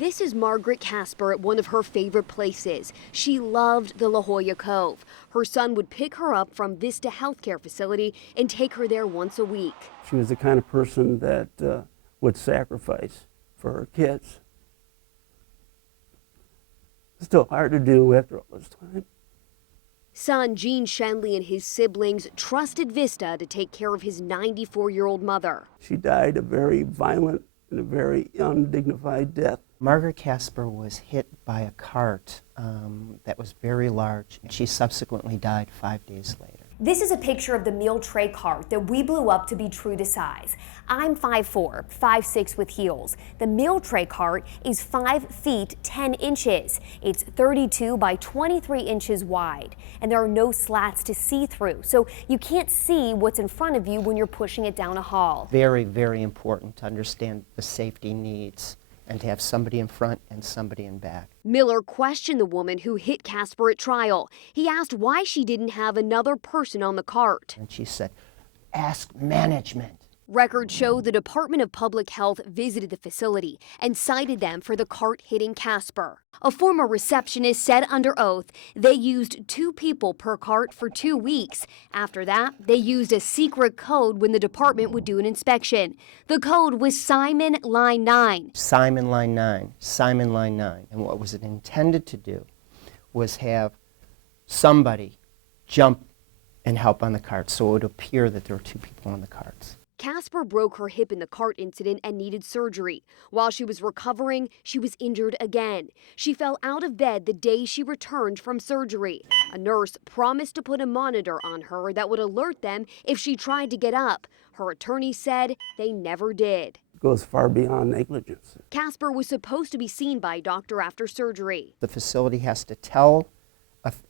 This is Margaret Casper at one of her favorite places. She loved the La Jolla Cove. Her son would pick her up from Vista Healthcare Facility and take her there once a week. She was the kind of person that would sacrifice for her kids. Still hard to do after all this time. Son Gene Shenley and his siblings trusted Vista to take care of his 94-year-old mother. She died a very violent and a very undignified death. Margaret Casper was hit by a cart that was very large. She subsequently died 5 days later. This is a picture of the meal tray cart that we blew up to be true to size. I'm 5'4", 5'6" with heels. The meal tray cart is 5 feet 10 inches. It's 32 by 23 inches wide, and there are no slats to see through, so you can't see what's in front of you when you're pushing it down a hall. Very, very important to understand the safety needs and to have somebody in front and somebody in back. Miller questioned the woman who hit Casper at trial. He asked why she didn't have another person on the cart. And she said, "Ask management." Records show the Department of Public Health visited the facility and cited them for the cart hitting Casper. A former receptionist said under oath they used 2 people per cart for 2 weeks. After that, they used a secret code when the department would do an inspection. The code was Simon Line 9. Simon Line 9, Simon Line 9. And what was it intended to do was have somebody jump and help on the cart, so it would appear that there were 2 people on the carts. Casper broke her hip in the cart incident and needed surgery. While she was recovering, she was injured again. She fell out of bed the day she returned from surgery. A nurse promised to put a monitor on her that would alert them if she tried to get up. Her attorney said they never did. It goes far beyond negligence. Casper was supposed to be seen by a doctor after surgery. The facility has to tell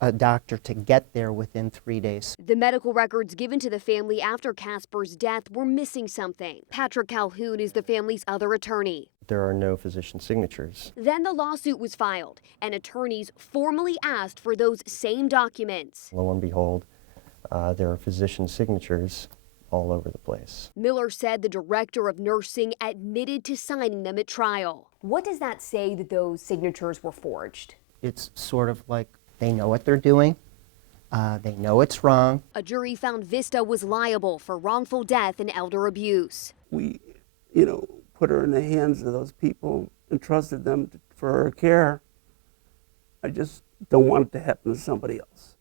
a doctor to get there within 3 days. The medical records given to the family after Casper's death were missing something. Patrick Calhoun is the family's other attorney. There are no physician signatures. Then the lawsuit was filed, and attorneys formally asked for those same documents. Lo and behold, there are physician signatures all over the place. Miller said the director of nursing admitted to signing them at trial. What does that say that those signatures were forged? It's sort of like they know what they're doing. They know it's wrong. A jury found Vista was liable for wrongful death and elder abuse. We, put her in the hands of those people and trusted them for her care. I just don't want it to happen to somebody else.